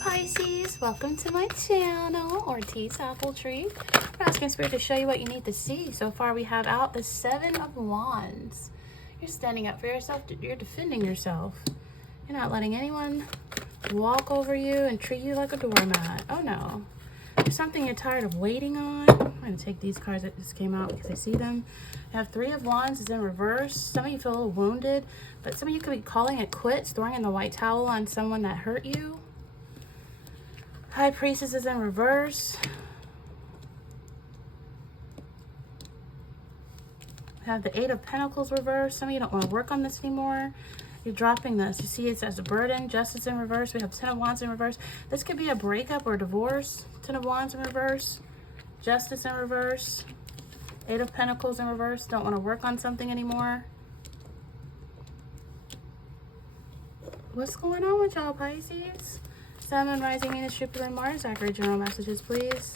Hi Pisces, welcome to my channel, Ortiz Apple Tree. We're asking Spirit to show you what you need to see. So far we have out the Seven of Wands. You're standing up for yourself, you're defending yourself. You're not letting anyone walk over you and treat you like a doormat. Oh no. There's something you're tired of waiting on. I'm going to take these cards that just came out because I see them. You have Three of Wands is in reverse. Some of you feel a little wounded, but some of you could be calling it quits, throwing in the white towel on someone that hurt you. High Priestess is in reverse. We have the Eight of Pentacles reversed. Some of you don't want to work on this anymore. You're dropping this. You see it as a burden. Justice in reverse. We have Ten of Wands in reverse. This could be a breakup or a divorce. Ten of Wands in reverse. Justice in reverse. Eight of Pentacles in reverse. Don't want to work on something anymore. What's going on with y'all, Pisces? Sun, Moon, Rising, Venus, Jupiter, and Mars. Accurate general messages, please.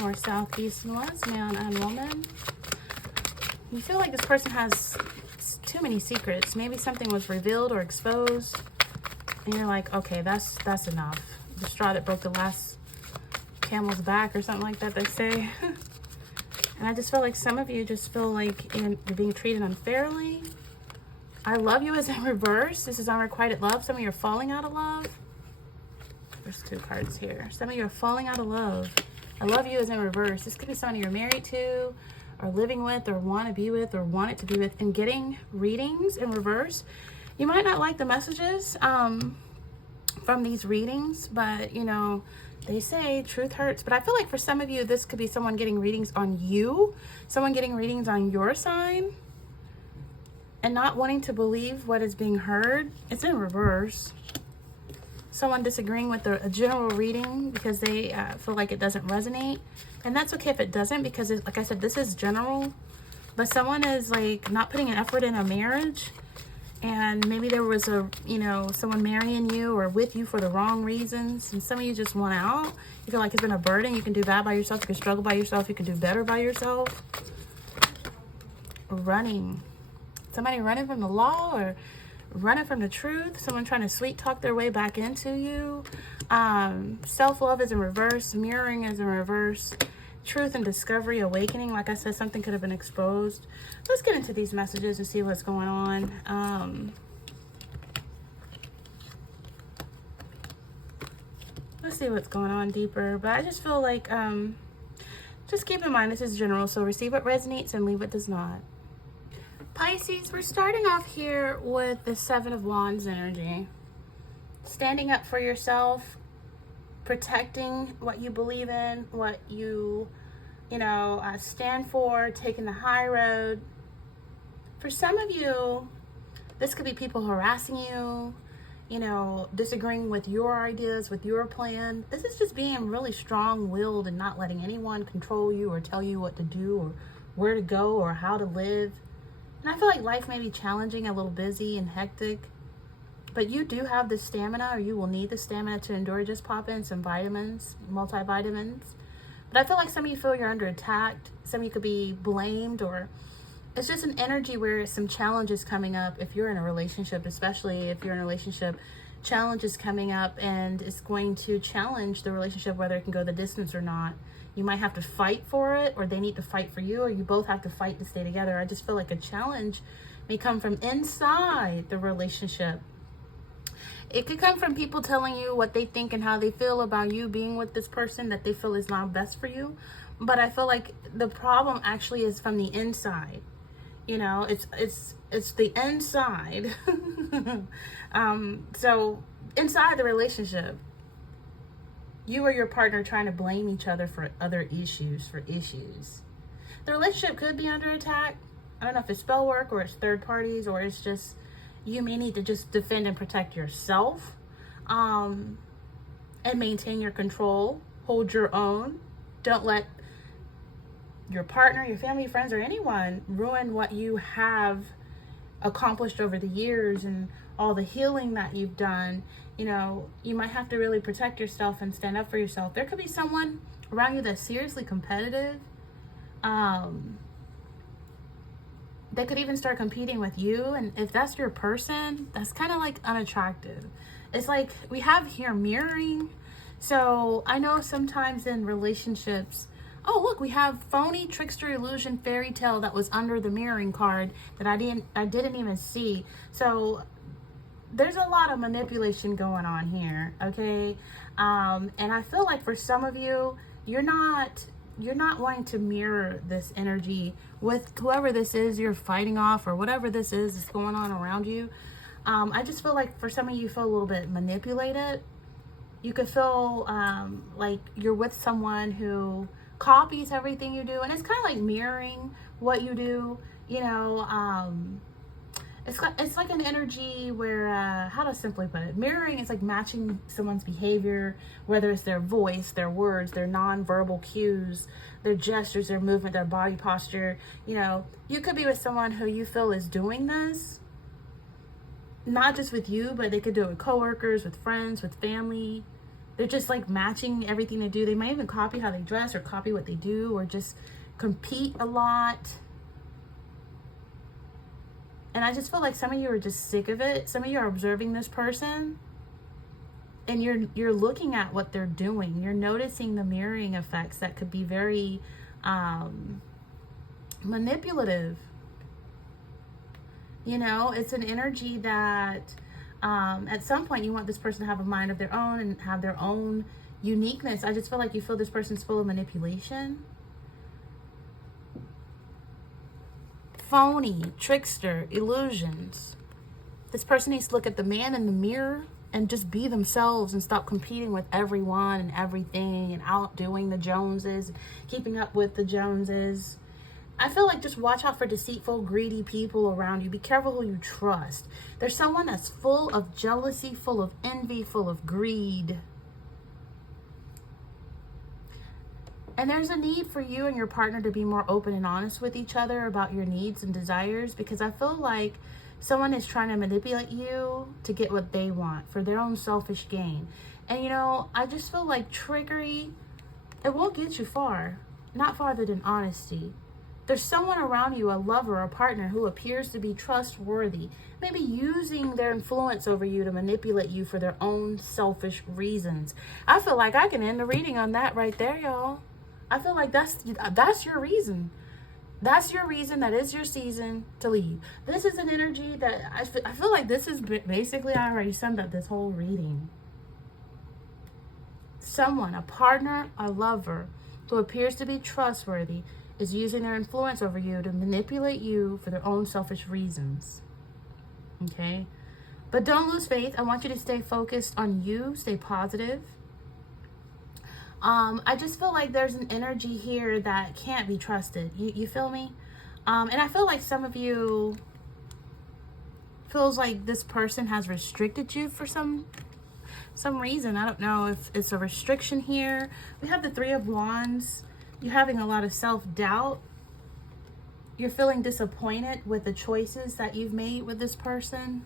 North, South, East, and West. Man and woman. You feel like this person has too many secrets. Maybe something was revealed or exposed. And you're like, okay, that's enough. The straw that broke the last camel's back or something like that, they say. And I just feel like some of you just feel like you're being treated unfairly. I love you is in reverse. This is unrequited love. Some of you are falling out of love. There's two cards here. Some of you are falling out of love. I love you is in reverse. This could be someone you're married to or living with or want to be with or want it to be with, and getting readings in reverse. You might not like the messages from these readings, but you know, they say truth hurts. But I feel like for some of you, this could be someone getting readings on you, someone getting readings on your sign, and not wanting to believe what is being heard. It's in reverse. Someone disagreeing with a general reading because they feel like it doesn't resonate. And that's okay if it doesn't, because like I said, this is general. But someone is like not putting an effort in a marriage. And maybe there was someone marrying you or with you for the wrong reasons. And some of you just want out. You feel like it's been a burden. You can do bad by yourself. You can struggle by yourself. You can do better by yourself. Running. Somebody running from the law or running from the truth. Someone trying to sweet talk their way back into you. Self-love is in reverse. Mirroring is in reverse. Truth and discovery, awakening. Like I said, something could have been exposed. Let's get into these messages and see what's going on. Let's see what's going on deeper. But I just feel like, just keep in mind, this is general. So receive what resonates and leave what does not. Pisces, we're starting off here with the Seven of Wands energy. Standing up for yourself, protecting what you believe in, what you stand for, taking the high road. For some of you, this could be people harassing you, disagreeing with your ideas, with your plan. This is just being really strong-willed and not letting anyone control you or tell you what to do or where to go or how to live. And I feel like life may be challenging, a little busy and hectic, but you do have the stamina, or you will need the stamina to endure. Just pop in some vitamins, multivitamins. But I feel like some of you feel you're under attack. Some of you could be blamed, or it's just an energy where some challenges coming up. If you're in a relationship, especially if you're in a relationship, challenges coming up, and it's going to challenge the relationship, whether it can go the distance or not. You might have to fight for it, or they need to fight for you, or you both have to fight to stay together. I just feel like a challenge may come from inside the relationship. It could come from people telling you what they think and how they feel about you being with this person that they feel is not best for you. But I feel like the problem actually is from the inside. It's the inside. So inside the relationship, you or your partner trying to blame each other for other issues, The relationship could be under attack. I don't know if it's spell work or it's third parties, or it's just you may need to just defend and protect yourself, and maintain your control. Hold your own. Don't let your partner, your family, friends, or anyone ruin what you have accomplished over the years and all the healing that you've done. You might have to really protect yourself and stand up for yourself. There could be someone around you that's seriously competitive. They could even start competing with you. And if that's your person, that's kind of like unattractive. It's like we have here mirroring. So I know sometimes in relationships, oh look, we have phony, trickster, illusion, fairy tale that was under the mirroring card that I didn't even see. So there's a lot of manipulation going on here, okay? And I feel like for some of you, you're not wanting to mirror this energy with whoever this is you're fighting off, or whatever this is that's going on around you. I just feel like for some of you feel a little bit manipulated. You could feel like you're with someone who copies everything you do, and it's kind of like mirroring what you do, you know. It's like an energy where, how to simply put it, mirroring is like matching someone's behavior, whether it's their voice, their words, their nonverbal cues, their gestures, their movement, their body posture. You know, you could be with someone who you feel is doing this, not just with you, but they could do it with coworkers, with friends, with family. They're just like matching everything they do. They might even copy how they dress, or copy what they do, or just compete a lot. And I just feel like some of you are just sick of it. Some of you are observing this person, and you're looking at what they're doing. You're noticing the mirroring effects that could be very manipulative. You know, it's an energy that at some point you want this person to have a mind of their own and have their own uniqueness. I just feel like you feel this person's full of manipulation. Phony, trickster, illusions. This person needs to look at the man in the mirror and just be themselves and stop competing with everyone and everything and outdoing the Joneses, keeping up with the Joneses. I feel like just watch out for deceitful, greedy people around you. Be careful who you trust. There's someone that's full of jealousy, full of envy, full of greed. And there's a need for you and your partner to be more open and honest with each other about your needs and desires, because I feel like someone is trying to manipulate you to get what they want for their own selfish gain. And you know, I just feel like trickery, it won't get you far, not farther than honesty. There's someone around you, a lover, a partner, who appears to be trustworthy, maybe using their influence over you to manipulate you for their own selfish reasons. I feel like I can end the reading on that right there, y'all. I feel like that's your reason. That's your reason. That is your season to leave. This is an energy that I feel like this is basically, I already summed up this whole reading. Someone, a partner, a lover, who appears to be trustworthy, is using their influence over you to manipulate you for their own selfish reasons. Okay? But don't lose faith. I want you to stay focused on you. Stay positive. I just feel like there's an energy here that can't be trusted. You feel me? And I feel like some of you feels like this person has restricted you for some reason. I don't know if it's a restriction here. We have the Three of Wands. You're having a lot of self-doubt. You're feeling disappointed with the choices that you've made with this person.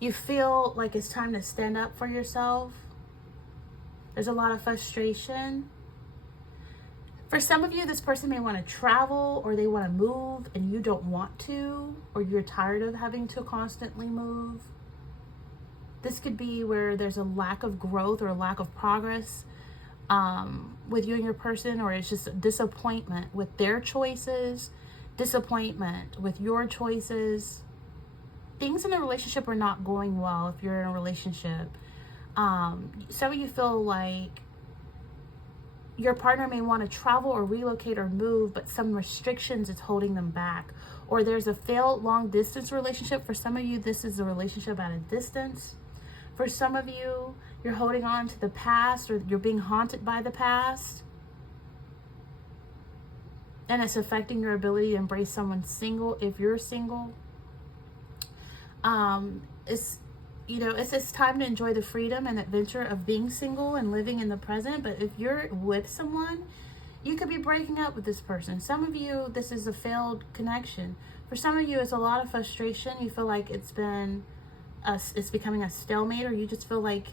You feel like it's time to stand up for yourself. There's a lot of frustration. For some of you, this person may want to travel, or they want to move and you don't want to, or you're tired of having to constantly move. This could be where there's a lack of growth or a lack of progress with you and your person, or it's just disappointment with their choices, disappointment with your choices. Things in the relationship are not going well if you're in a relationship. Some of you feel like your partner may want to travel or relocate or move, but some restrictions is holding them back. Or there's a failed long distance relationship. For some of you, this is a relationship at a distance. For some of you, you're holding on to the past, or you're being haunted by the past. And it's affecting your ability to embrace someone single if you're single. It's this time to enjoy the freedom and adventure of being single and living in the present. But if you're with someone, you could be breaking up with this person. Some of you, this is a failed connection. For some of you, it's a lot of frustration. You feel like it's becoming a stalemate, or you just feel like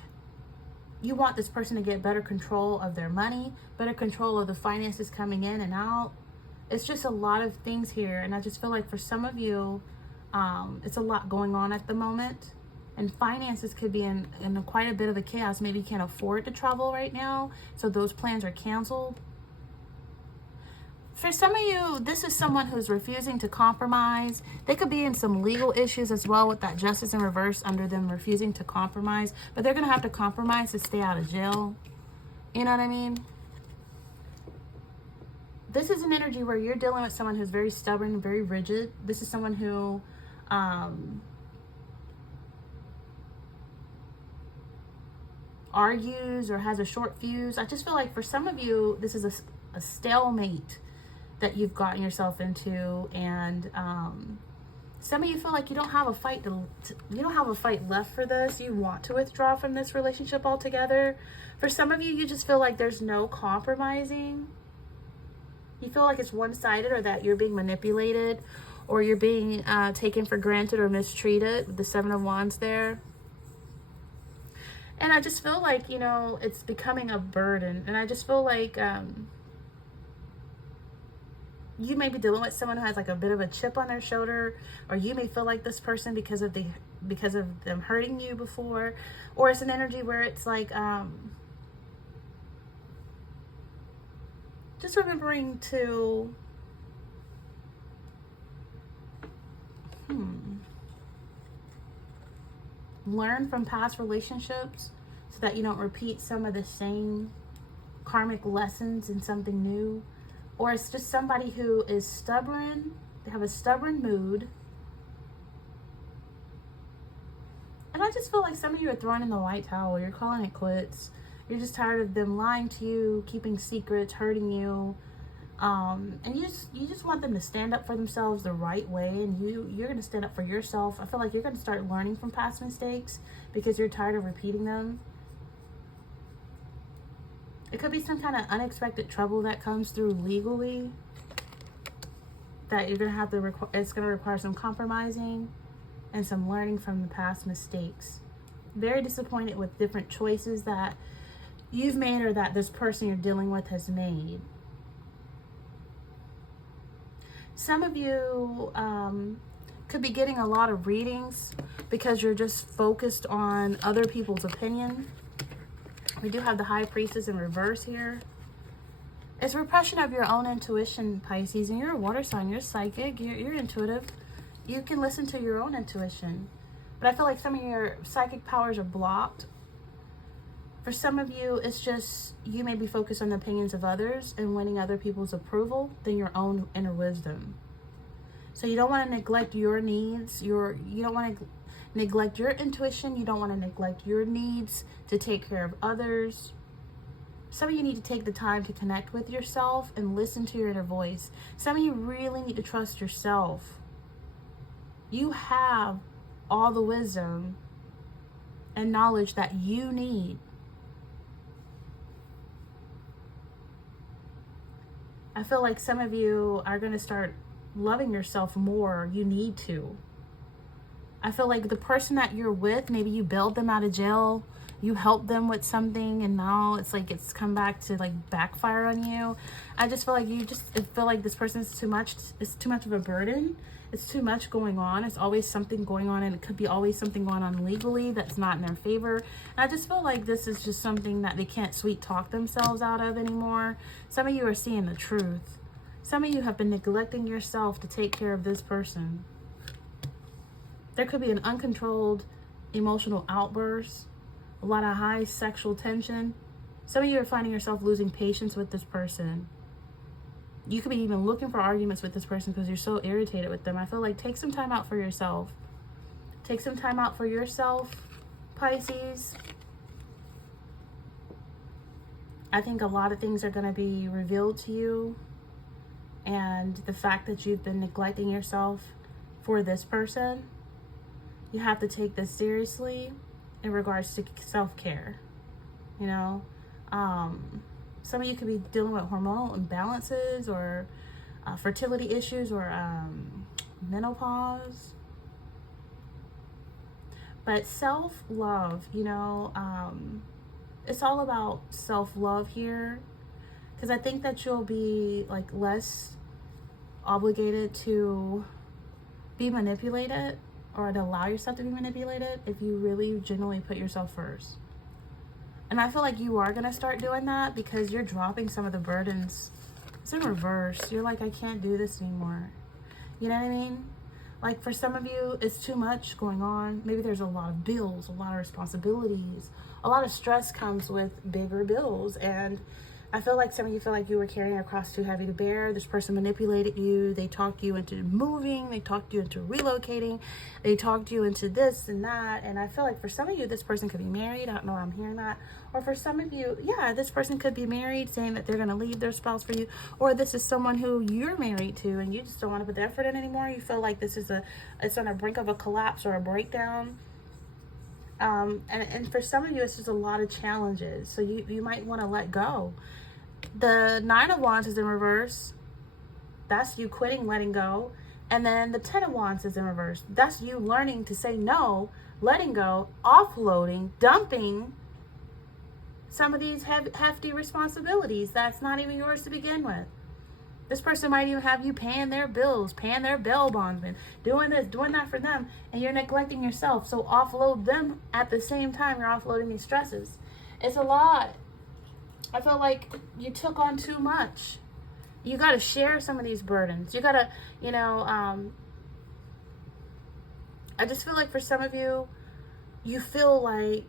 you want this person to get better control of their money, better control of the finances coming in and out. It's just a lot of things here. And I just feel like for some of you, it's a lot going on at the moment. And finances could be in quite a bit of a chaos. Maybe you can't afford to travel right now, so those plans are canceled. For some of you, this is someone who's refusing to compromise. They could be in some legal issues as well with that justice in reverse under them refusing to compromise. But they're going to have to compromise to stay out of jail. You know what I mean? This is an energy where you're dealing with someone who's very stubborn, very rigid. This is someone who argues or has a short fuse. I just feel like for some of you, this is a stalemate that you've gotten yourself into, and some of you feel like you don't have a fight you don't have a fight left for this. You want to withdraw from this relationship altogether. For some of you, you just feel like there's no compromising. You feel like it's one-sided, or that you're being manipulated, or you're being taken for granted or mistreated with the Seven of Wands there. And I just feel like, you know, it's becoming a burden. And I just feel like you may be dealing with someone who has like a bit of a chip on their shoulder, or you may feel like this person because of them hurting you before, or it's an energy where it's like just remembering to learn from past relationships so that you don't repeat some of the same karmic lessons in something new. Or it's just somebody who is stubborn. They have a stubborn mood. And I just feel like some of you are throwing in the white towel. You're calling it quits. You're just tired of them lying to you, keeping secrets, hurting you. And you just want them to stand up for themselves the right way. And you're going to stand up for yourself. I feel like you're going to start learning from past mistakes because you're tired of repeating them. It could be some kind of unexpected trouble that comes through legally that you're going to have to it's going to require some compromising and some learning from the past mistakes. Very disappointed with different choices that you've made or that this person you're dealing with has made. Some of you could be getting a lot of readings because you're just focused on other people's opinion. We do have the High Priestess in reverse here. It's repression of your own intuition, Pisces. And you're a water sign. You're psychic. You're intuitive. You can listen to your own intuition. But I feel like some of your psychic powers are blocked. For some of you, it's just you may be focused on the opinions of others and winning other people's approval than your own inner wisdom. So you don't want to neglect your needs. You don't want to neglect your intuition. You don't want to neglect your needs to take care of others. Some of you need to take the time to connect with yourself and listen to your inner voice. Some of you really need to trust yourself. You have all the wisdom and knowledge that you need. I feel like some of you are going to start loving yourself more. You need to. I feel like the person that you're with, maybe you bailed them out of jail, you helped them with something, and now it's like it's come back to like backfire on you. I just feel like feel like this person is too much. It's too much of a burden. It's too much going on. It's always something going on, and it could be always something going on legally that's not in their favor. And I just feel like this is just something that they can't sweet talk themselves out of anymore. Some of you are seeing the truth. Some of you have been neglecting yourself to take care of this person. There could be an uncontrolled emotional outburst, a lot of high sexual tension. Some of you are finding yourself losing patience with this person. You could be even looking for arguments with this person because you're so irritated with them. I feel like take some time out for yourself. Take some time out for yourself, Pisces. I think a lot of things are going to be revealed to you. And the fact that you've been neglecting yourself for this person, you have to take this seriously in regards to self-care. You know, some of you could be dealing with hormonal imbalances or fertility issues or menopause. But self-love, you know, it's all about self-love here. Because I think that you'll be like less obligated to be manipulated. or to allow yourself to be manipulated if you really genuinely put yourself first. And I feel like you are going to start doing that because you're dropping some of the burdens. It's in reverse. You're like, I can't do this anymore. You know what I mean? Like for some of you, it's too much going on. Maybe there's a lot of bills, a lot of responsibilities. A lot of stress comes with bigger bills. And I feel like some of you feel like you were carrying a cross too heavy to bear. This person manipulated you. They talked you into moving. They talked you into relocating. They talked you into this and that. And I feel like for some of you, this person could be married. I don't know why I'm hearing that. Or for some of you, yeah, this person could be married, saying that they're going to leave their spouse for you. Or this is someone who you're married to and you just don't want to put the effort in anymore. You feel like this is it's on the brink of a collapse or a breakdown. And for some of you, it's just a lot of challenges. So you might want to let go. The 9 of Wands is in reverse. That's you quitting, letting go. And then the 10 of Wands is in reverse. That's you learning to say no, letting go, offloading, dumping some of these hefty responsibilities that's not even yours to begin with. This person might even have you paying their bills, paying their bail bondsman, doing this, doing that for them, and you're neglecting yourself. So offload them at the same time you're offloading these stresses. It's a lot. I felt like you took on too much. You got to share some of these burdens. You got to, I just feel like for some of you, you feel like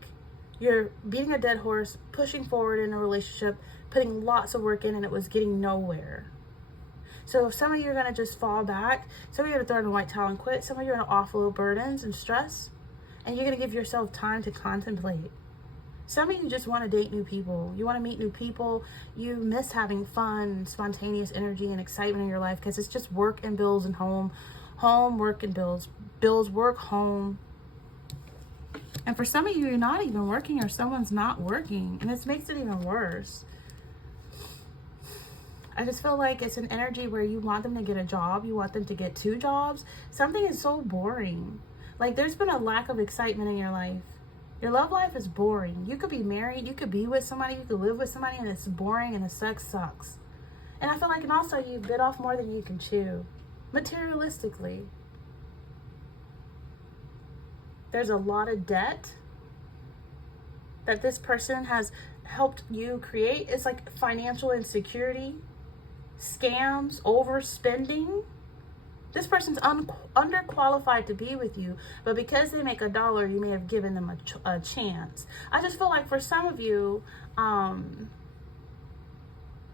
you're beating a dead horse, pushing forward in a relationship, putting lots of work in, and it was getting nowhere. So some of you are going to just fall back. Some of you are going to throw in a white towel and quit. Some of you are going to offload burdens and stress. And you're going to give yourself time to contemplate. Some of you just want to date new people. You want to meet new people. You miss having fun, spontaneous energy, and excitement in your life because it's just work and bills and home. Home, work, and bills. Bills, work, home. And for some of you, you're not even working or someone's not working. And this makes it even worse. I just feel like it's an energy where you want them to get a job. You want them to get 2 jobs. Something is so boring. Like there's been a lack of excitement in your life. Your love life is boring. You could be married. You could be with somebody. You could live with somebody and it's boring and the sex sucks. And I feel like, and also you bit off more than you can chew. Materialistically. There's a lot of debt that this person has helped you create. It's like financial insecurity, scams, overspending. This person's underqualified to be with you, but because they make $1, you may have given them a chance. I just feel like for some of you,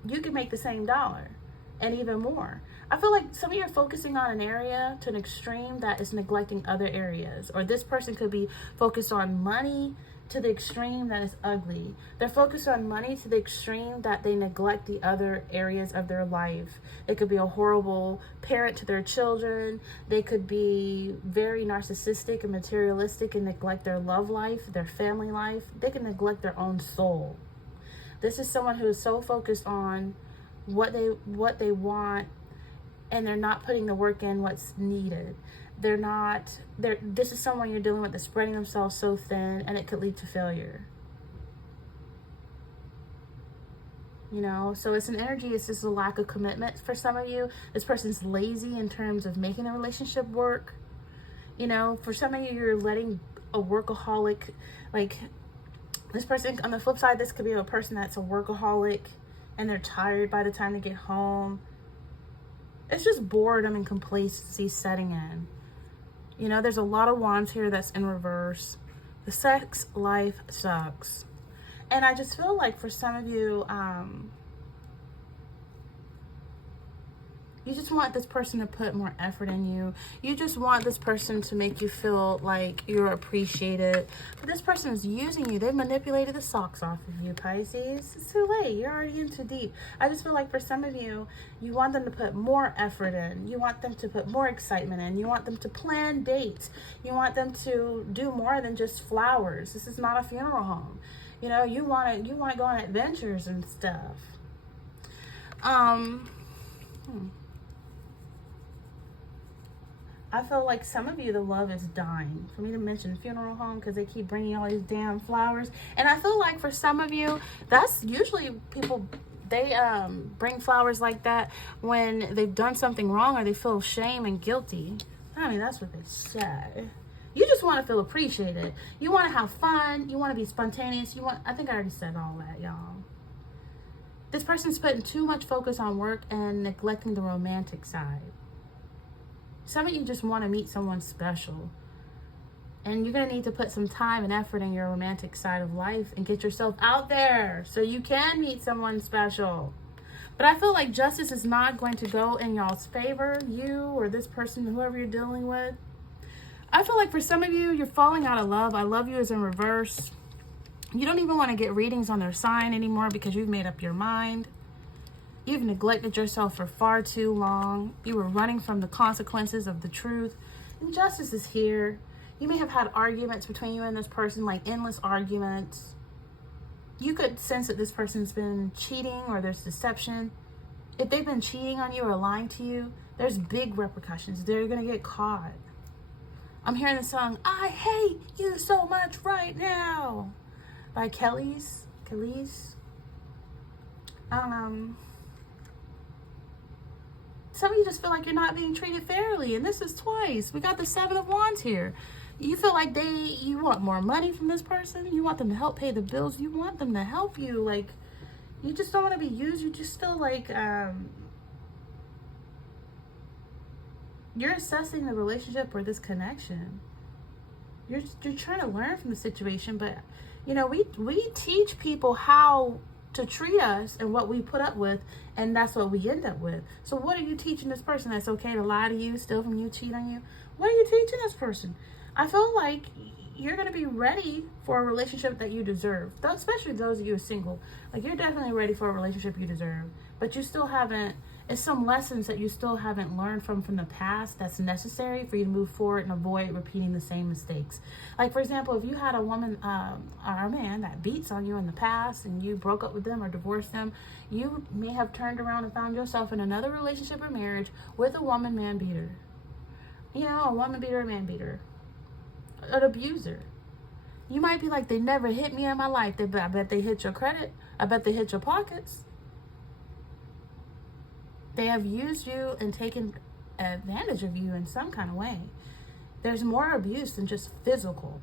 you can make the same dollar and even more. I feel like some of you are focusing on an area to an extreme that is neglecting other areas. Or this person could be focused on money to the extreme that is ugly. They're focused on money to the extreme that they neglect the other areas of their life. They could be a horrible parent to their children. They could be very narcissistic and materialistic and neglect their love life, their family life. They can neglect their own soul. This is someone who is so focused on what they want, and they're not putting the work in what's needed. This is someone you're dealing with that's spreading themselves so thin, and it could lead to failure. So it's an energy, it's just a lack of commitment for some of you. This person's lazy in terms of making a relationship work. For some of you, you're letting a workaholic, like this person, on the flip side, this could be a person that's a workaholic and they're tired by the time they get home. It's just boredom and complacency setting in. There's a lot of wands here that's in reverse. The sex life sucks. And I just feel like for some of you, you just want this person to put more effort in you. You just want this person to make you feel like you're appreciated. But this person is using you. They've manipulated the socks off of you, Pisces. It's too late. You're already in too deep. I just feel like for some of you, you want them to put more effort in. You want them to put more excitement in. You want them to plan dates. You want them to do more than just flowers. This is not a funeral home. You want to go on adventures and stuff. I feel like some of you, the love is dying. For me to mention funeral home because they keep bringing all these damn flowers. And I feel like for some of you, that's usually people, they bring flowers like that when they've done something wrong or they feel shame and guilty. Honey, that's what they say. You just want to feel appreciated. You want to have fun. You want to be spontaneous. I think I already said all that, y'all. This person's putting too much focus on work and neglecting the romantic side. Some of you just want to meet someone special. And you're going to need to put some time and effort in your romantic side of life and get yourself out there so you can meet someone special. But I feel like justice is not going to go in y'all's favor, you or this person, whoever you're dealing with. I feel like for some of you, you're falling out of love. I love you is in reverse. You don't even want to get readings on their sign anymore because you've made up your mind. You've neglected yourself for far too long. You were running from the consequences of the truth. And justice is here. You may have had arguments between you and this person, like endless arguments. You could sense that this person's been cheating or there's deception. If they've been cheating on you or lying to you, there's big repercussions. They're going to get caught. I'm hearing the song, I hate you so much right now, by Kelly's. Some of you just feel like you're not being treated fairly, and this is twice. We got the 7 of Wands here. You feel like you want more money from this person. You want them to help pay the bills. You want them to help you. Like, you just don't want to be used. You just feel like you're assessing the relationship or this connection. You're trying to learn from the situation, but you know, we teach people how to treat us and what we put up with, and that's what we end up with. So what are you teaching this person? That's okay to lie to you, steal from you, cheat on you? What are you teaching this person? I feel like you're going to be ready for a relationship that you deserve, especially those of you who are single. Like, you're definitely ready for a relationship you deserve, but you still haven't. It's some lessons that you still haven't learned from the past that's necessary for you to move forward and avoid repeating the same mistakes. Like, for example, if you had a woman or a man that beats on you in the past and you broke up with them or divorced them, you may have turned around and found yourself in another relationship or marriage with a woman-man beater. You know, a woman beater, a man beater, an abuser. You might be like, they never hit me in my life. I bet they hit your credit. I bet they hit your pockets. They have used you and taken advantage of you in some kind of way. There's more abuse than just physical.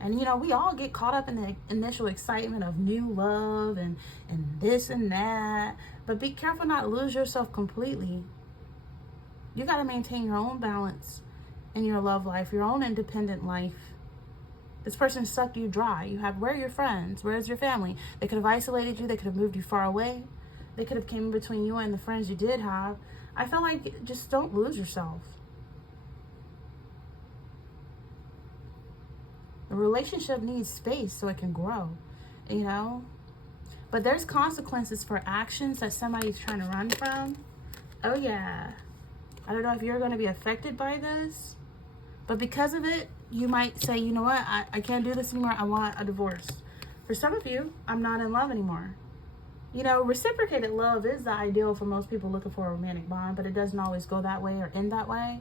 And, you know, we all get caught up in the initial excitement of new love and this and that. But be careful not to lose yourself completely. You got to maintain your own balance in your love life, your own independent life. This person sucked you dry. Where are your friends? Where's your family? They could have isolated you. They could have moved you far away. They could have came in between you and the friends you did have. I feel like just don't lose yourself. A relationship needs space so it can grow, you know? But there's consequences for actions that somebody's trying to run from. Oh, yeah. I don't know if you're going to be affected by this, but because of it, you might say, you know what? I can't do this anymore. I want a divorce. For some of you, I'm not in love anymore. You know, reciprocated love is the ideal for most people looking for a romantic bond, but it doesn't always go that way or end that way.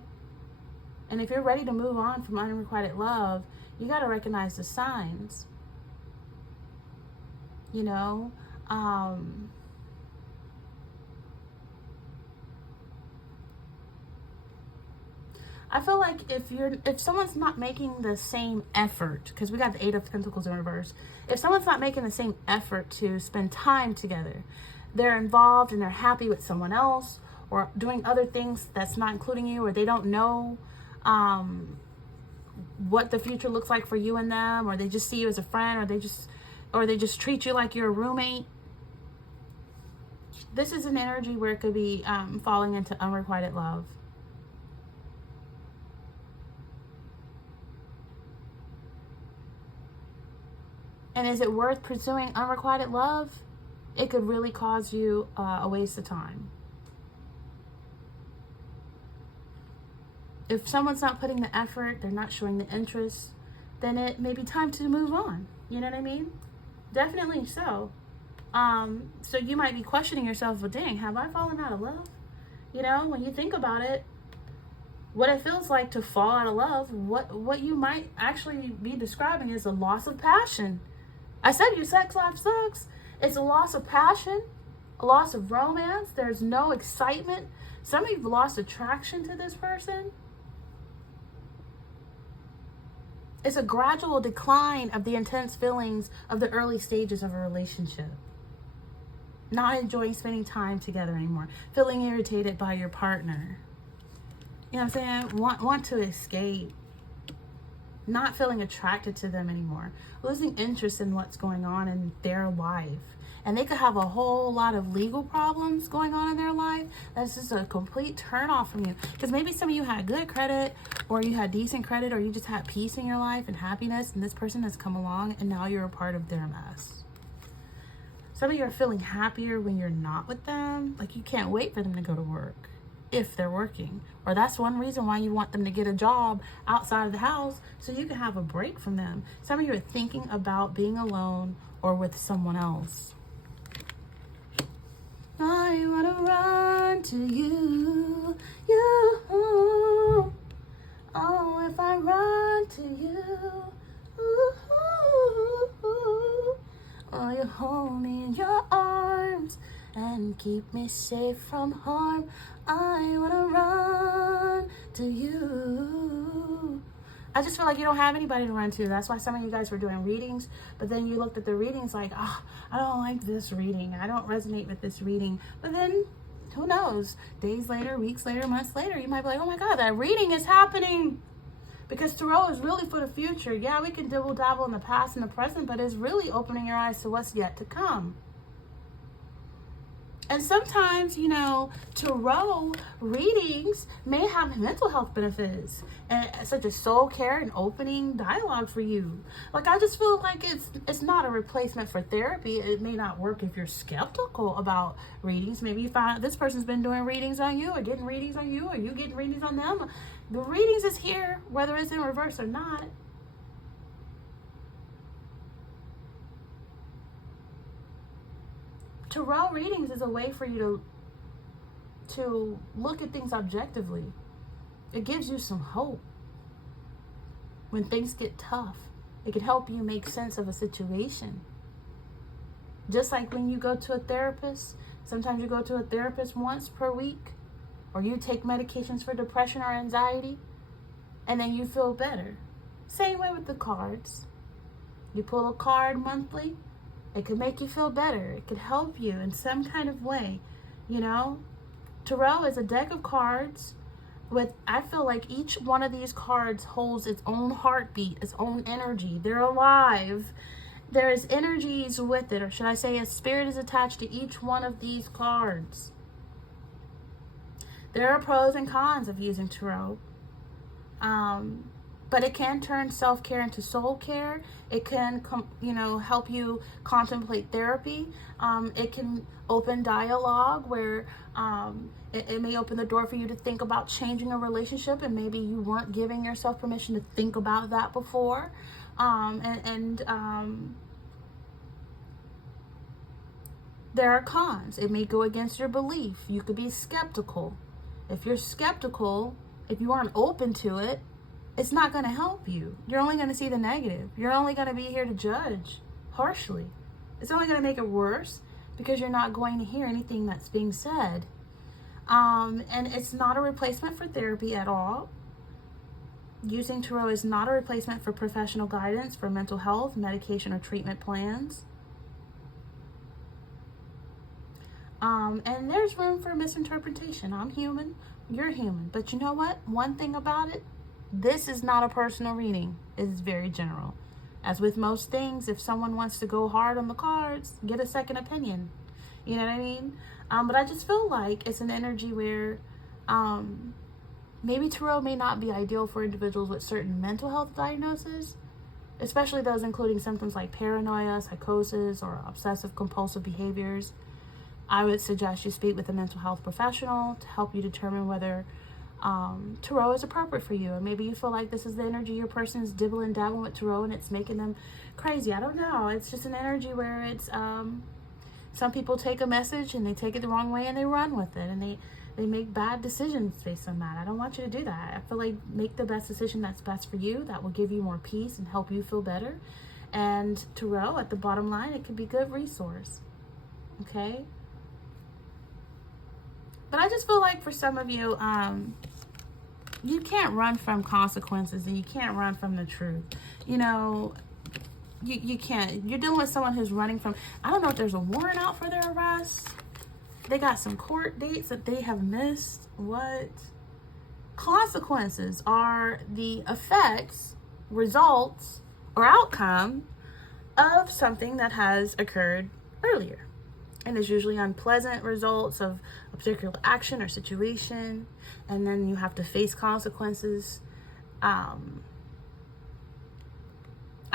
And if you're ready to move on from unrequited love, you got to recognize the signs. You know, I feel like if someone's not making the same effort, because we got the 8 of Pentacles in reverse, if someone's not making the same effort to spend time together, they're involved and they're happy with someone else or doing other things that's not including you, or they don't know what the future looks like for you and them, or they just see you as a friend, or they just treat you like you're a roommate. This is an energy where it could be falling into unrequited love. And is it worth pursuing unrequited love? It could really cause you a waste of time. If someone's not putting the effort, they're not showing the interest, then it may be time to move on. You know what I mean? Definitely so. So you might be questioning yourself, well, dang, have I fallen out of love? You know, when you think about it, what it feels like to fall out of love, what you might actually be describing is a loss of passion. I said your sex life sucks. It's a loss of passion, a loss of romance. There's no excitement. Some of you have lost attraction to this person. It's a gradual decline of the intense feelings of the early stages of a relationship. Not enjoying spending time together anymore. Feeling irritated by your partner. You know what I'm saying? Want to escape. Not feeling attracted to them anymore. Losing interest in what's going on in their life. And they could have a whole lot of legal problems going on in their life. That's just a complete turn off from you. Because maybe some of you had good credit, or you had decent credit, or you just had peace in your life and happiness, and this person has come along and now you're a part of their mess. Some of you are feeling happier when you're not with them. Like you can't wait for them to go to work if they're working. Or that's one reason why you want them to get a job outside of the house so you can have a break from them. Some of you are thinking about being alone or with someone else. I wanna run to you, you. Oh, if I run to you, oh, you hold me in your arms and keep me safe from harm. I wanna run to you. I just feel like you don't have anybody to run to. That's why some of you guys were doing readings, but then you looked at the readings like, oh, I don't like this reading. I don't resonate with this reading. But then, who knows? Days later, weeks later, months later, you might be like, oh my God, that reading is happening. Because tarot is really for the future. Yeah, we can dibble dabble in the past and the present, but it's really opening your eyes to what's yet to come. And sometimes, you know, tarot readings may have mental health benefits, and such as soul care and opening dialogue for you. Like, I just feel like it's not a replacement for therapy. It may not work if you're skeptical about readings. Maybe you find out this person's been doing readings on you, or getting readings on you, or you getting readings on them. The readings is here, whether it's in reverse or not. Tarot readings is a way for you to look at things objectively. It gives you some hope when things get tough. It can help you make sense of a situation. Just like when you go to a therapist, sometimes you go to a therapist once per week, or you take medications for depression or anxiety, and then you feel better. Same way with the cards. You pull a card monthly, it could make you feel better. It could help you in some kind of way, you know? Tarot is a deck of cards with, I feel like each one of these cards holds its own heartbeat, its own energy. They're alive. There's energies with it, or should I say a spirit is attached to each one of these cards. There are pros and cons of using tarot. But it can turn self-care into soul care. It can, help you contemplate therapy. It can open dialogue where it may open the door for you to think about changing a relationship, and maybe you weren't giving yourself permission to think about that before. There are cons. It may go against your belief. You could be skeptical. If you're skeptical, if you aren't open to it, it's not going to help you. You're only going to see the negative. You're only going to be here to judge harshly. It's only going to make it worse because you're not going to hear anything that's being said. And it's not a replacement for therapy at all. Using tarot is not a replacement for professional guidance for mental health, medication, or treatment plans. And there's room for misinterpretation. I'm human. You're human. But you know what? One thing about it, this is not a personal reading. It is very general. As with most things, if someone wants to go hard on the cards, get a second opinion. You know what I mean? But I just feel like it's an energy where maybe tarot may not be ideal for individuals with certain mental health diagnoses, especially those including symptoms like paranoia, psychosis, or obsessive compulsive behaviors. I would suggest you speak with a mental health professional to help you determine whether tarot is appropriate for you. And maybe you feel like this is the energy your person is dibbling dabbling with tarot and it's making them crazy. I don't know. It's just an energy where it's some people take a message and they take it the wrong way and they run with it, and they make bad decisions based on that. I don't want you to do that. I feel like make the best decision that's best for you, that will give you more peace and help you feel better. And tarot, at the bottom line, it could be a good resource. Okay? But I just feel like for some of you, you can't run from consequences, and you can't run from the truth. You know, you can't. You're dealing with someone who's running from, I don't know if there's a warrant out for their arrest. They got some court dates that they have missed. What? Consequences are the effects, results, or outcome of something that has occurred earlier. And it's usually unpleasant results of a particular action or situation. And then you have to face consequences. I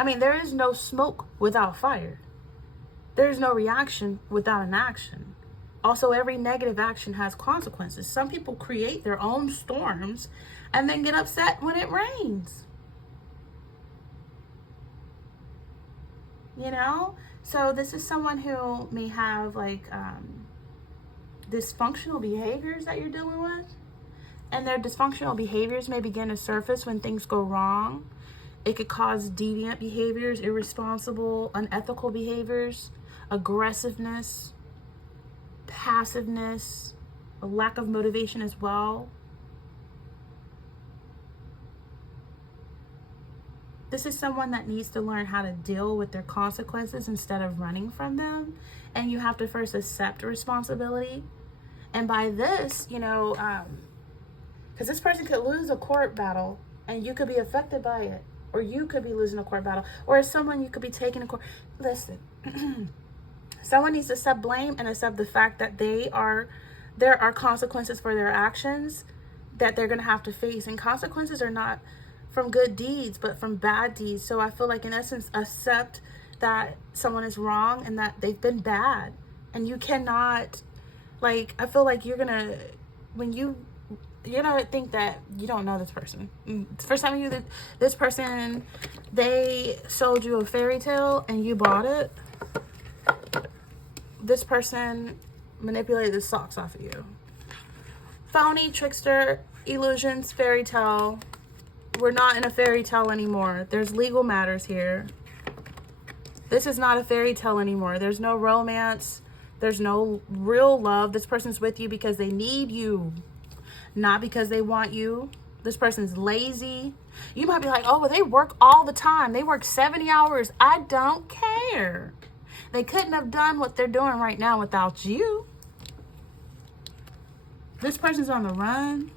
mean, there is no smoke without fire. There's no reaction without an action. Also, every negative action has consequences. Some people create their own storms and then get upset when it rains. You know? So this is someone who may have like dysfunctional behaviors that you're dealing with. And their dysfunctional behaviors may begin to surface when things go wrong. It could cause deviant behaviors, irresponsible, unethical behaviors, aggressiveness, passiveness, a lack of motivation as well. This is someone that needs to learn how to deal with their consequences instead of running from them. And you have to first accept responsibility. And by this, you know, because this person could lose a court battle and you could be affected by it. Or you could be losing a court battle. Or as someone, you could be taking a court. Listen, someone needs to accept blame and accept the fact that there are consequences for their actions that they're going to have to face. And consequences are not from good deeds, but from bad deeds. So I feel like, in essence, accept that someone is wrong and that they've been bad. And you cannot, like, I feel like you're going to, when you're going to think that you don't know this person. For some of you, that this person, they sold you a fairy tale and you bought it. This person manipulated the socks off of you. Phony, trickster, illusions, fairy tale. We're not in a fairy tale anymore. There's legal matters here. This is not a fairy tale anymore. There's no romance. There's no real love. This person's with you because they need you, not because they want you. This person's lazy. You might be like, oh, well, they work all the time. They work 70 hours. I don't care. They couldn't have done what they're doing right now without you. This person's on the run.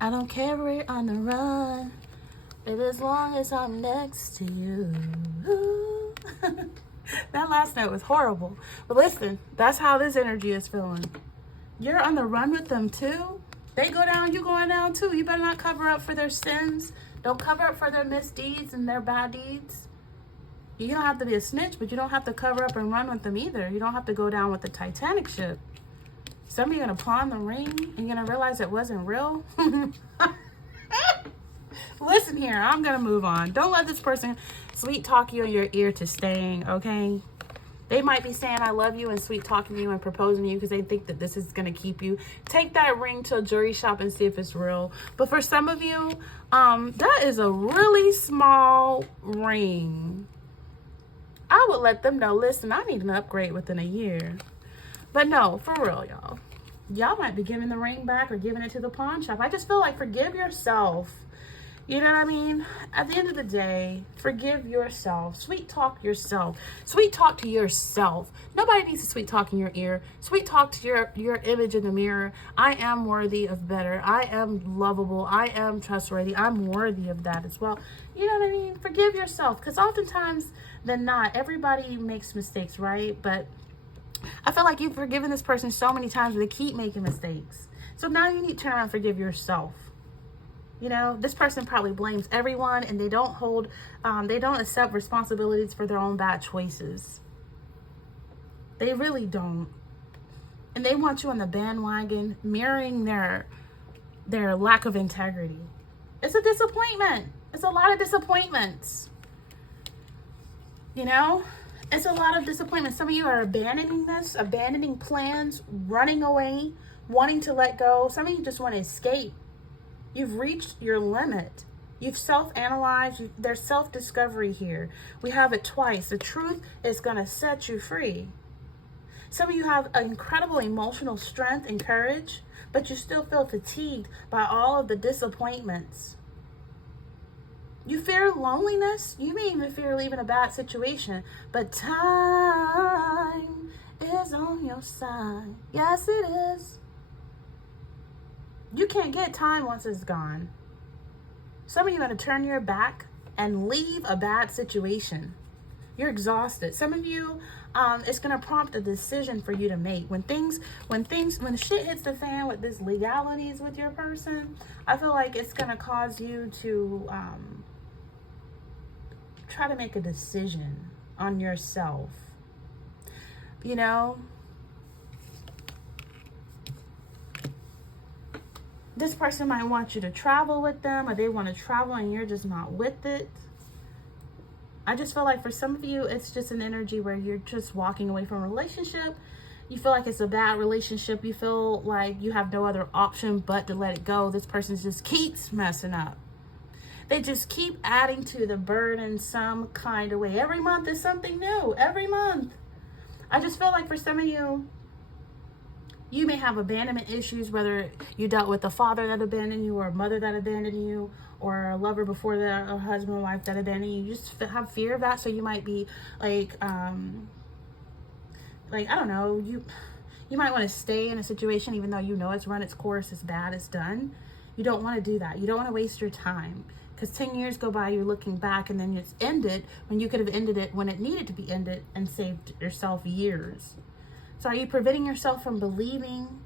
I don't care, we're on the run. But as long as I'm next to you. That last note was horrible. But listen, that's how this energy is feeling. You're on the run with them too. They go down, you going down too. You better not cover up for their sins. Don't cover up for their misdeeds and their bad deeds. You don't have to be a snitch, but you don't have to cover up and run with them either. You don't have to go down with the Titanic ship. Some of you are going to pawn the ring and you're going to realize it wasn't real. Listen here, I'm going to move on. Don't let this person sweet talk you in your ear to staying, okay? They might be saying I love you and sweet talking you and proposing to you because they think that this is going to keep you. Take that ring to a jewelry shop and see if it's real. But for some of you, that is a really small ring. I would let them know, listen, I need an upgrade within a year. But no, for real, y'all. Y'all might be giving the ring back or giving it to the pawn shop. I just feel like forgive yourself. You know what I mean? At the end of the day, forgive yourself. Sweet talk yourself. Sweet talk to yourself. Nobody needs to sweet talk in your ear. Sweet talk to your image in the mirror. I am worthy of better. I am lovable. I am trustworthy. I'm worthy of that as well. You know what I mean? Forgive yourself. Because oftentimes than not, everybody makes mistakes, right? But I feel like you've forgiven this person so many times, but they keep making mistakes. So now you need to turn around and forgive yourself. You know, this person probably blames everyone and they don't accept responsibilities for their own bad choices. They really don't. And they want you on the bandwagon, mirroring their lack of integrity. It's a disappointment. It's a lot of disappointments. You know? It's a lot of disappointment. Some of you are abandoning this, abandoning plans, running away, wanting to let go. Some of you just want to escape. You've reached your limit. You've self-analyzed. There's self-discovery here. We have it twice. The truth is going to set you free. Some of you have incredible emotional strength and courage, but you still feel fatigued by all of the disappointments. You fear loneliness. You may even fear leaving a bad situation, but time is on your side. Yes, it is. You can't get time once it's gone. Some of you are going to turn your back and leave a bad situation. You're exhausted. Some of you, it's going to prompt a decision for you to make. When shit hits the fan with this legalities with your person, I feel like it's going to cause you to try to make a decision on yourself. You know, this person might want you to travel with them, or they want to travel and you're just not with it. I just feel like for some of you, it's just an energy where you're just walking away from a relationship. You feel like it's a bad relationship. You feel like you have no other option but to let it go. This person just keeps messing up. They just keep adding to the burden some kind of way. Every month is something new. Every month. I just feel like for some of you, you may have abandonment issues, whether you dealt with a father that abandoned you or a mother that abandoned you or a lover before that, a husband or wife that abandoned you. You just have fear of that. So you might be like I don't know, you might want to stay in a situation even though you know it's run its course, it's bad, it's done. You don't want to do that. You don't want to waste your time, because 10 years go by, you're looking back and then it's ended when you could have ended it when it needed to be ended and saved yourself years. So are you preventing yourself from believing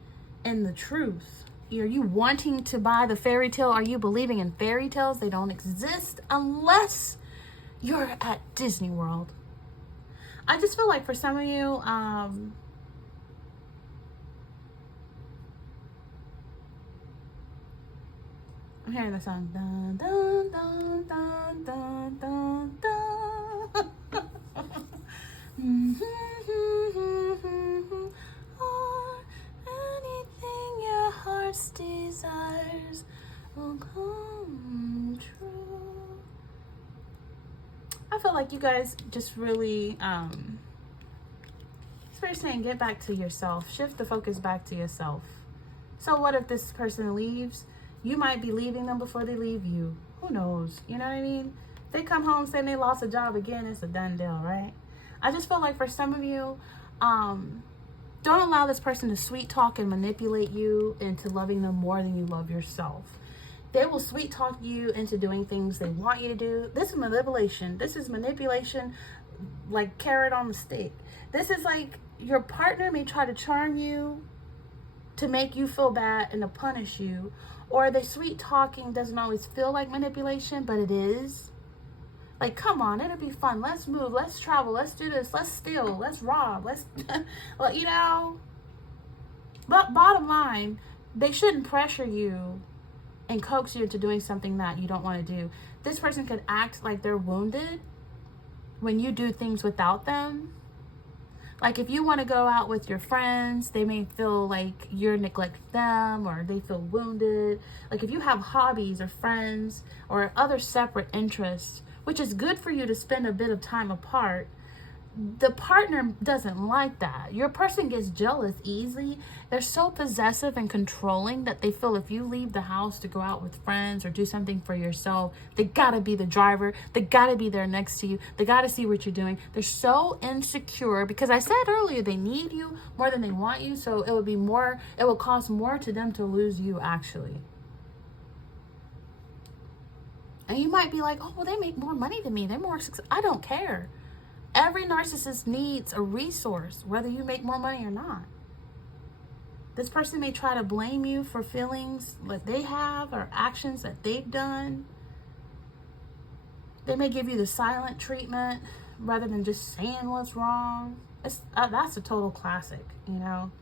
in the truth? Are you wanting to buy the fairy tale? Are you believing in fairy tales? They don't exist unless you're at Disney World. I just feel like for some of you, I'm hearing the song. Dun, dun, dun, dun, dun, dun, dun. Or anything your heart's desires will come true. I feel like you guys just really, it's saying get back to yourself. Shift the focus back to yourself. So what if this person leaves? You might be leaving them before they leave you. Who knows? You know what I mean? If they come home saying they lost a job again, it's a done deal, right? I just feel like for some of you, don't allow this person to sweet talk and manipulate you into loving them more than you love yourself. They will sweet talk you into doing things they want you to do. This is manipulation. This is manipulation like carrot on the stick. This is like your partner may try to charm you to make you feel bad and to punish you. Or the sweet talking doesn't always feel like manipulation, but it is. Like, come on, it'll be fun. Let's move. Let's travel. Let's do this. Let's steal. Let's rob. Let's, well, you know. But bottom line, they shouldn't pressure you and coax you into doing something that you don't want to do. This person could act like they're wounded when you do things without them. Like if you want to go out with your friends, they may feel like you're neglecting them or they feel wounded. Like if you have hobbies or friends or other separate interests, which is good for you to spend a bit of time apart, the partner doesn't like that. Your person gets jealous easily. They're so possessive and controlling that they feel if you leave the house to go out with friends or do something for yourself, they gotta be the driver. They gotta be there next to you. They gotta see what you're doing. They're so insecure because I said earlier, they need you more than they want you. So it will cost more to them to lose you actually. And you might be like, oh, well, they make more money than me. They're more successful. I don't care. Every narcissist needs a resource, whether you make more money or not. This person may try to blame you for feelings that they have or actions that they've done. They may give you the silent treatment rather than just saying what's wrong. That's a total classic, you know.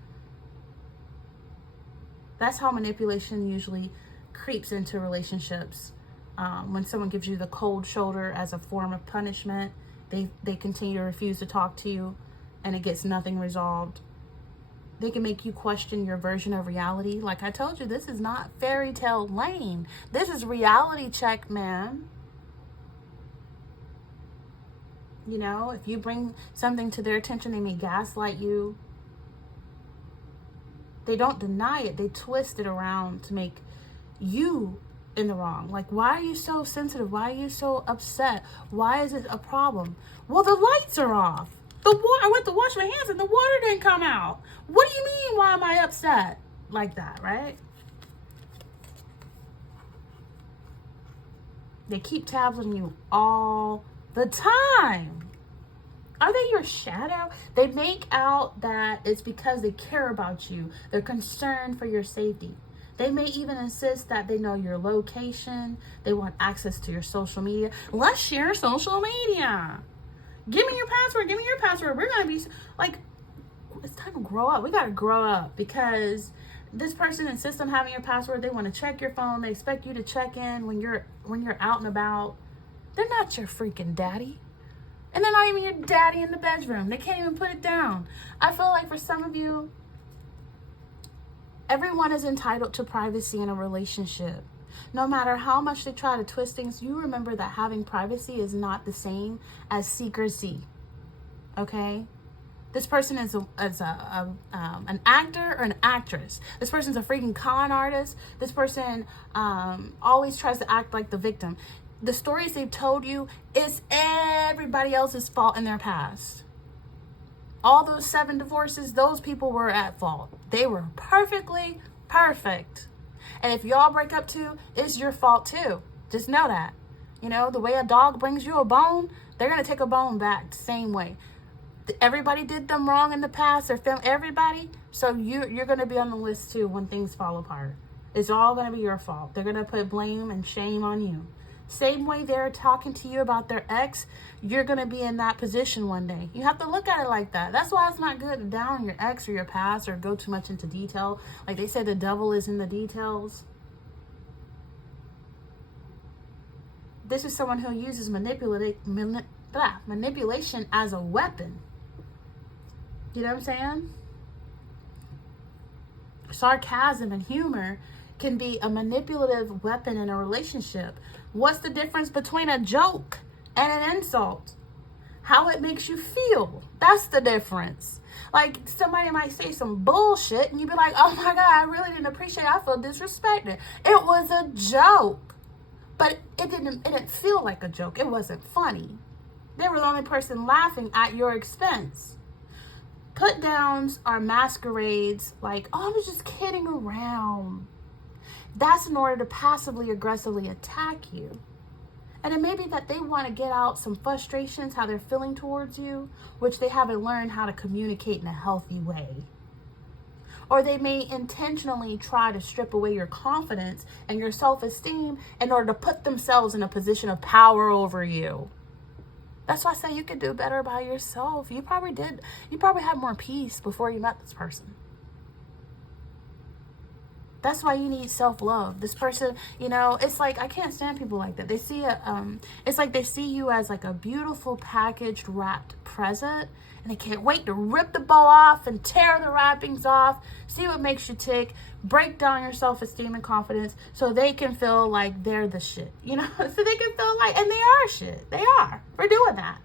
That's how manipulation usually creeps into relationships. When someone gives you the cold shoulder as a form of punishment, they continue to refuse to talk to you and it gets nothing resolved. They can make you question your version of reality. Like I told you, this is not fairy tale lane. This is reality check, man. You know, if you bring something to their attention, they may gaslight you. They don't deny it. They twist it around to make you in the wrong. Like, why are you so sensitive? Why are you so upset? Why is it a problem? Well, the lights are off. I went to wash my hands and the water didn't come out. What do you mean? Why am I upset? Like that, right? They keep tabs on you all the time. Are they your shadow? They make out that it's because they care about you. They're concerned for your safety. They may even insist that they know your location. They want access to your social media. Let's share social media. Give me your password. Give me your password. We're going to be like, it's time to grow up. We got to grow up because this person insists on having your password. They want to check your phone. They expect you to check in when you're out and about. They're not your freaking daddy. And they're not even your daddy in the bedroom. They can't even put it down. I feel like for some of you, everyone is entitled to privacy in a relationship. No matter how much they try to twist things, you remember that having privacy is not the same as secrecy. Okay? This person is an actor or an actress. This person's a freaking con artist. This person always tries to act like the victim. The stories they've told you is everybody else's fault in their past. All those 7 divorces, those people were at fault. They were perfectly perfect. And if y'all break up too, it's your fault too. Just know that. You know, the way a dog brings you a bone, they're going to take a bone back the same way. Everybody did them wrong in the past. Everybody. So you're going to be on the list too when things fall apart. It's all going to be your fault. They're going to put blame and shame on you. Same way they're talking to you about their ex, you're going to be in that position one day. You have to look at it like that. That's why it's not good to down your ex or your past or go too much into detail. Like they say, the devil is in the details. This is someone who uses manipulation as a weapon. You know what I'm saying? Sarcasm and humor can be a manipulative weapon in a relationship. What's the difference between a joke and an insult? How it makes you feel. That's the difference. Like somebody might say some bullshit and you'd be like, oh my God, I really didn't appreciate it. I feel disrespected. It was a joke. But it didn't feel like a joke. It wasn't funny. They were the only person laughing at your expense. Put downs are masquerades like, oh, I was just kidding around. That's in order to passively aggressively attack you. And it may be that they want to get out some frustrations, how they're feeling towards you, which they haven't learned how to communicate in a healthy way. Or they may intentionally try to strip away your confidence and your self-esteem in order to put themselves in a position of power over you. That's why I say you could do better by yourself. You probably did. You probably had more peace before you met this person. That's why you need self-love. This person, you know, it's like, I can't stand people like that. They see it's like they see you as like a beautiful packaged wrapped present and they can't wait to rip the bow off and tear the wrappings off, see what makes you tick, break down your self-esteem and confidence so they can feel like they're the shit, you know, so they can feel like, and they are shit. They are. We're doing that.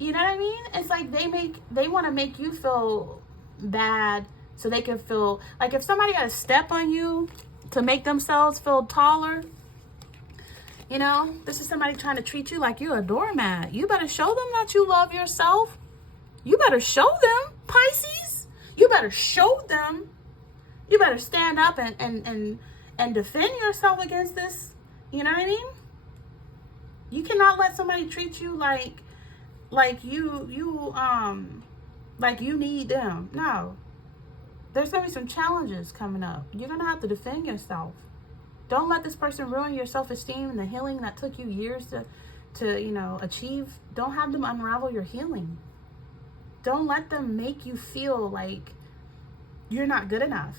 You know what I mean? It's like they want to make you feel bad so they can feel like if somebody got to step on you to make themselves feel taller, you know, this is somebody trying to treat you like you're a doormat. You better show them that you love yourself. You better show them, Pisces. You better show them. You better stand up and defend yourself against this. You know what I mean? You cannot let somebody treat you like you need them. No. There's going to be some challenges coming up. You're going to have to defend yourself. Don't let this person ruin your self-esteem and the healing that took you years to you know, achieve. Don't have them unravel your healing. Don't let them make you feel like you're not good enough.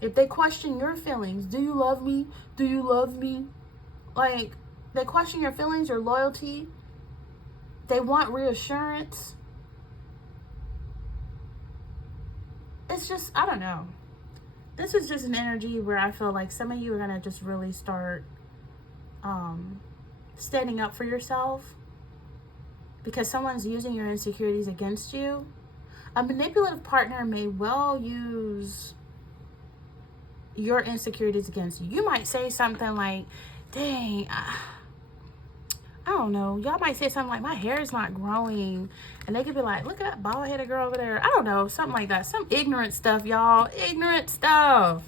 If they question your feelings, do you love me? Do you love me? Like, they question your feelings, your loyalty. They want reassurance. It's just, I don't know. This is just an energy where I feel like some of you are going to just really start standing up for yourself. because someone's using your insecurities against you. A manipulative partner may well use your insecurities against you. You might say something like, dang, I don't know. Y'all might say something like, my hair is not growing. And they could be like, look at that bald-headed girl over there. I don't know, something like that. Some ignorant stuff, y'all. Ignorant stuff.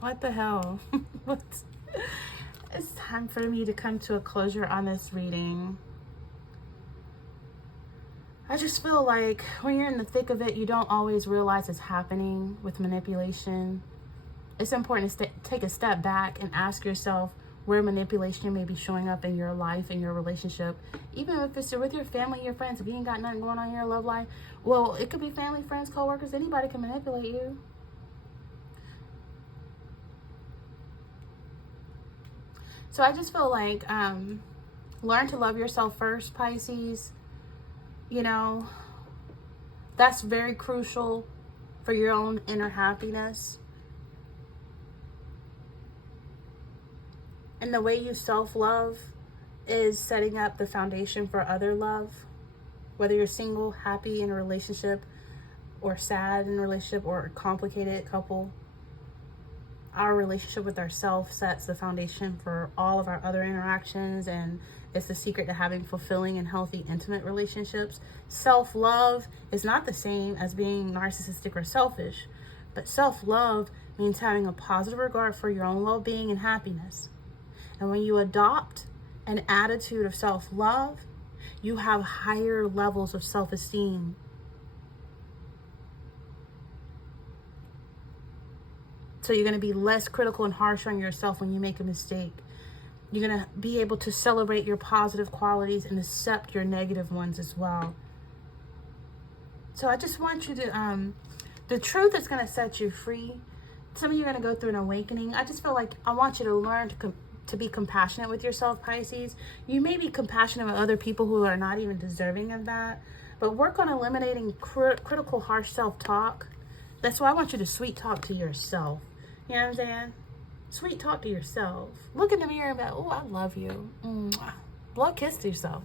What the hell? It's time for me to come to a closure on this reading. I just feel like when you're in the thick of it, you don't always realize it's happening with manipulation. It's important to take a step back and ask yourself where manipulation may be showing up in your life, in your relationship. Even if it's with your family, your friends, if you ain't got nothing going on in your love life, well, it could be family, friends, co-workers, anybody can manipulate you. So I just feel like learn to love yourself first, Pisces. You know, that's very crucial for your own inner happiness. And the way you self-love is setting up the foundation for other love. Whether you're single, happy in a relationship, or sad in a relationship, or a complicated couple, our relationship with ourselves sets the foundation for all of our other interactions, and it's the secret to having fulfilling and healthy, intimate relationships. Self-love is not the same as being narcissistic or selfish, but self-love means having a positive regard for your own well-being and happiness. And when you adopt an attitude of self-love, you have higher levels of self-esteem. So you're going to be less critical and harsh on yourself when you make a mistake. You're going to be able to celebrate your positive qualities and accept your negative ones as well. So I just want you to, the truth is going to set you free. Some of you are going to go through an awakening. I just feel like I want you to learn to be compassionate with yourself, Pisces. You may be compassionate with other people who are not even deserving of that, but work on eliminating critical, harsh self-talk. That's why I want you to sweet talk to yourself. You know what I'm saying? Sweet talk to yourself. Look in the mirror and be like, oh, I love you. Blow a kiss to yourself.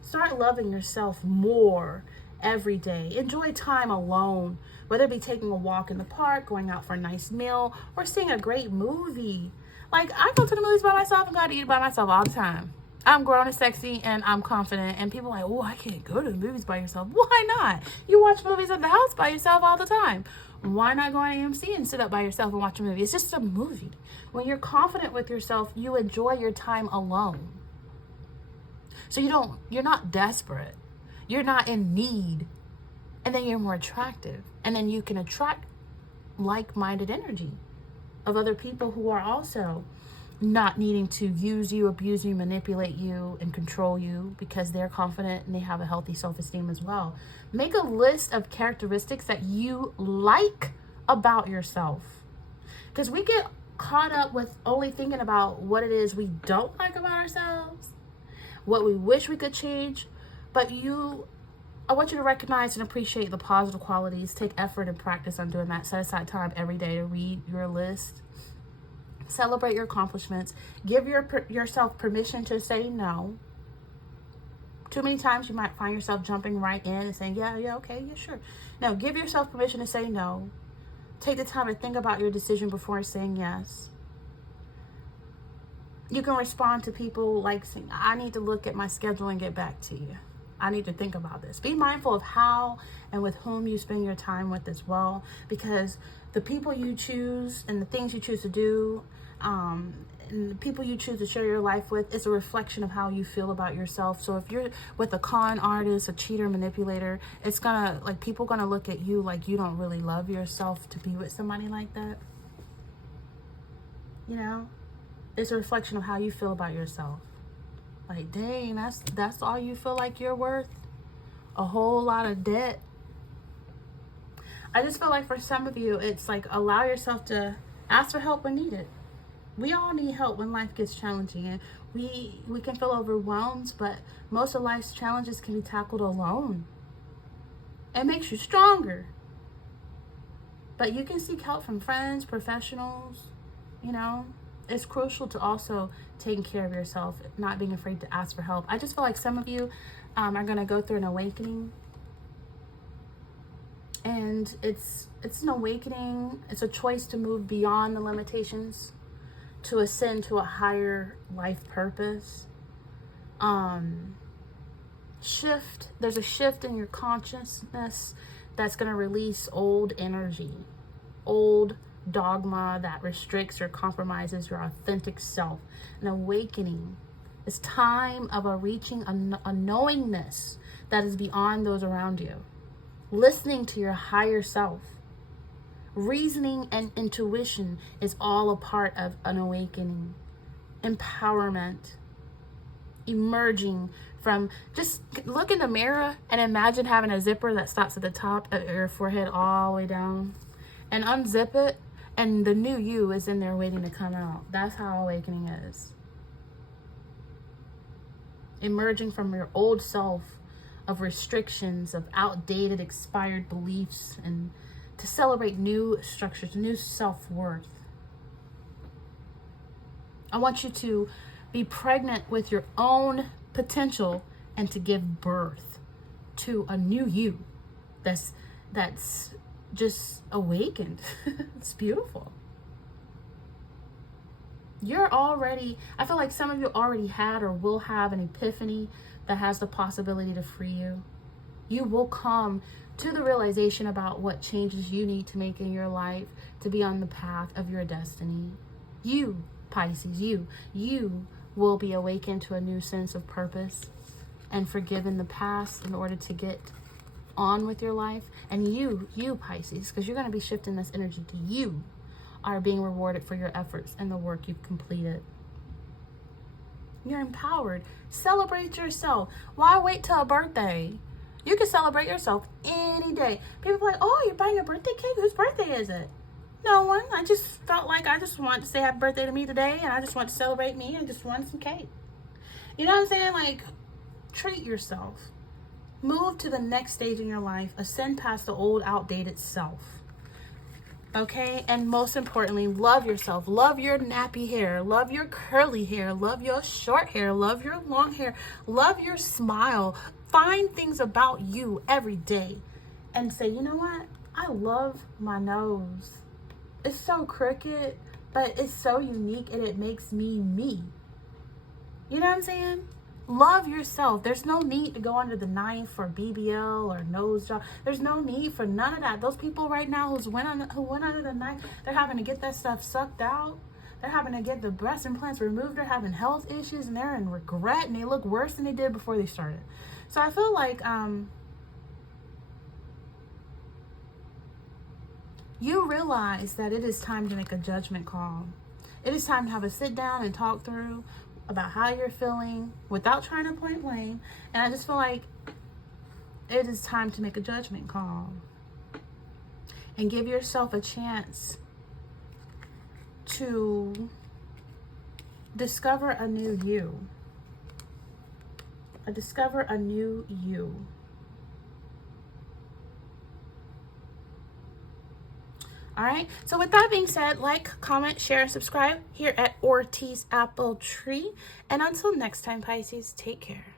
Start loving yourself more every day. Enjoy time alone, whether it be taking a walk in the park, going out for a nice meal, or seeing a great movie. Like, I go to the movies by myself and go to eat by myself all the time. I'm grown and sexy and I'm confident, and people are like, oh, I can't go to the movies by yourself. Why not? You watch movies at the house by yourself all the time. Why not go on AMC and sit up by yourself and watch a movie? It's just a movie. When you're confident with yourself, you enjoy your time alone. So you're not desperate. You're not in need. And then you're more attractive. And then you can attract like-minded energy of other people who are also not needing to use you, abuse you, manipulate you, and control you, because they're confident and they have a healthy self-esteem as well. Make a list of characteristics that you like about yourself, because we get caught up with only thinking about what it is we don't like about ourselves, what we wish we could change. But I want you to recognize and appreciate the positive qualities. Take effort and practice on doing that. Set aside time every day to read your list. Celebrate your accomplishments. Give yourself permission to say no. Too many times you might find yourself jumping right in and saying, yeah, okay, yeah, sure. No, give yourself permission to say no. Take the time to think about your decision before saying yes. You can respond to people like saying, I need to look at my schedule and get back to you. I need to think about this. Be mindful of how and with whom you spend your time with as well, because the people you choose and the things you choose to do, and the people you choose to share your life with, is a reflection of how you feel about yourself. So if you're with a con artist, a cheater, manipulator, it's gonna, like, people gonna look at you like you don't really love yourself to be with somebody like that. You know, it's a reflection of how you feel about yourself. Like, dang, that's all you feel like you're worth? A whole lot of debt. I just feel like for some of you, it's like, allow yourself to ask for help when needed. We all need help when life gets challenging, and we can feel overwhelmed, but most of life's challenges can be tackled alone. It makes you stronger. But you can seek help from friends, professionals, you know. it's crucial to also taking care of yourself, not being afraid to ask for help. I just feel like some of you are going to go through an awakening. And it's an awakening. It's a choice to move beyond the limitations, to ascend to a higher life purpose. There's a shift in your consciousness that's going to release old energy, old dogma that restricts or compromises your authentic self. An awakening. It's time of reaching a knowingness that is beyond those around you. Listening to your higher self. Reasoning and intuition is all a part of an awakening. Empowerment. Emerging from, just look in the mirror and imagine having a zipper that stops at the top of your forehead all the way down. And unzip it, and the new you is in there waiting to come out. That's how awakening is. Emerging from your old self of restrictions, of outdated, expired beliefs, and to celebrate new structures, new self-worth. I want you to be pregnant with your own potential and to give birth to a new you that's just awakened. It's beautiful. I feel like some of you already had or will have an epiphany that has the possibility to free you. You will come to the realization about what changes you need to make in your life to be on the path of your destiny. You, Pisces, you will be awakened to a new sense of purpose and forgiven the past in order to get on with your life. And you Pisces, because you're going to be shifting this energy to you, are being rewarded for your efforts and the work you've completed. You're empowered. Celebrate yourself. Why wait till a birthday? You can celebrate yourself any day. People are like, oh, you're buying a birthday cake? Whose birthday is it? No one. I just felt like I just wanted to say happy birthday to me today, and I just want to celebrate me and just wanted some cake. You know what I'm saying? Like, treat yourself. Move to the next stage in your life. Ascend past the old, outdated self. Okay? And most importantly, love yourself. Love your nappy hair. Love your curly hair. Love your short hair. Love your long hair. Love your smile. Find things about you every day and say, you know what? I love my nose. It's so crooked, but it's so unique and it makes me me. You know what I'm saying? Love yourself. There's no need to go under the knife for BBL or nose job. There's no need for none of that. Those people right now who went under the knife, they're having to get that stuff sucked out. They're having to get the breast implants removed. They're having health issues and they're in regret and they look worse than they did before they started. So I feel like you realize that it is time to make a judgment call. It is time to have a sit down and talk through about how you're feeling without trying to point blame. And I just feel like it is time to make a judgment call and give yourself a chance to discover a new you. Discover a new you. All right. So with that being said, like, comment, share, and subscribe here at Ortiz Apple Tree. And until next time, Pisces, take care.